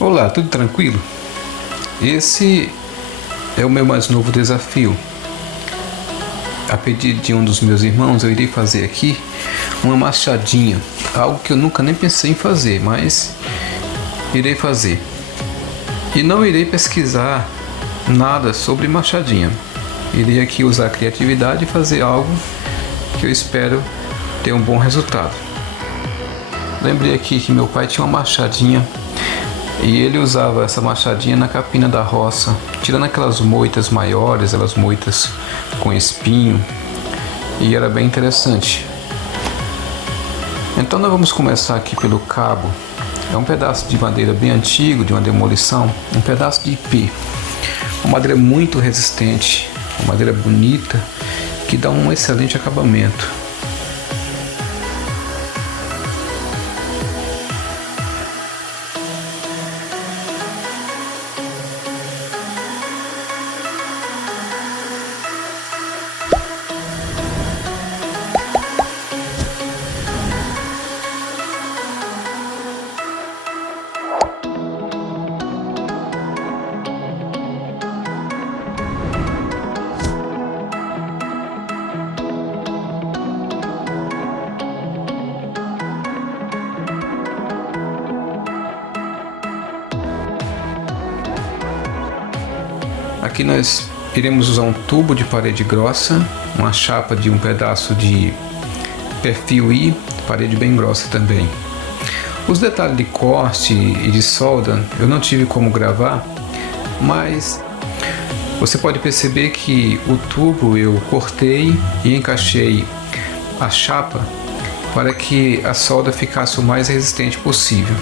Olá, tudo tranquilo? Esse é o meu mais novo desafio. A pedido de um dos meus irmãos, eu irei fazer aqui uma machadinha, algo que eu nunca nem pensei em fazer, mas irei fazer. E não irei pesquisar nada sobre machadinha. Irei aqui usar a criatividade e fazer algo que eu espero ter um bom resultado. Lembrei aqui que meu pai tinha uma machadinha e ele usava essa machadinha na capina da roça, tirando aquelas moitas maiores, aquelas moitas com espinho, e era bem interessante. Então nós vamos começar aqui pelo cabo. É um pedaço de madeira bem antigo, de uma demolição, um pedaço de ipê. Uma madeira muito resistente, uma madeira bonita, que dá um excelente acabamento. Aqui nós iremos usar um tubo de parede grossa, uma chapa de um pedaço de perfil I, parede bem grossa também. Os detalhes de corte e de solda eu não tive como gravar, mas você pode perceber que o tubo eu cortei e encaixei a chapa para que a solda ficasse o mais resistente possível.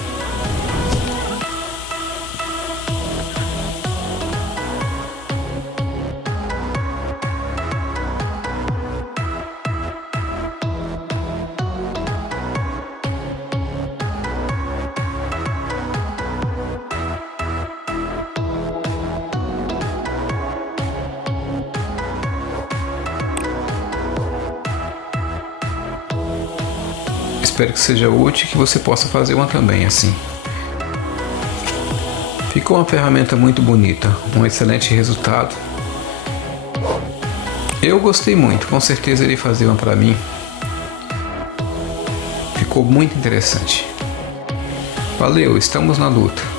Espero que seja útil e que você possa fazer uma também assim. Ficou uma ferramenta muito bonita, um excelente resultado. Eu gostei muito, com certeza irei fazer uma para mim. Ficou muito interessante. Valeu, estamos na luta.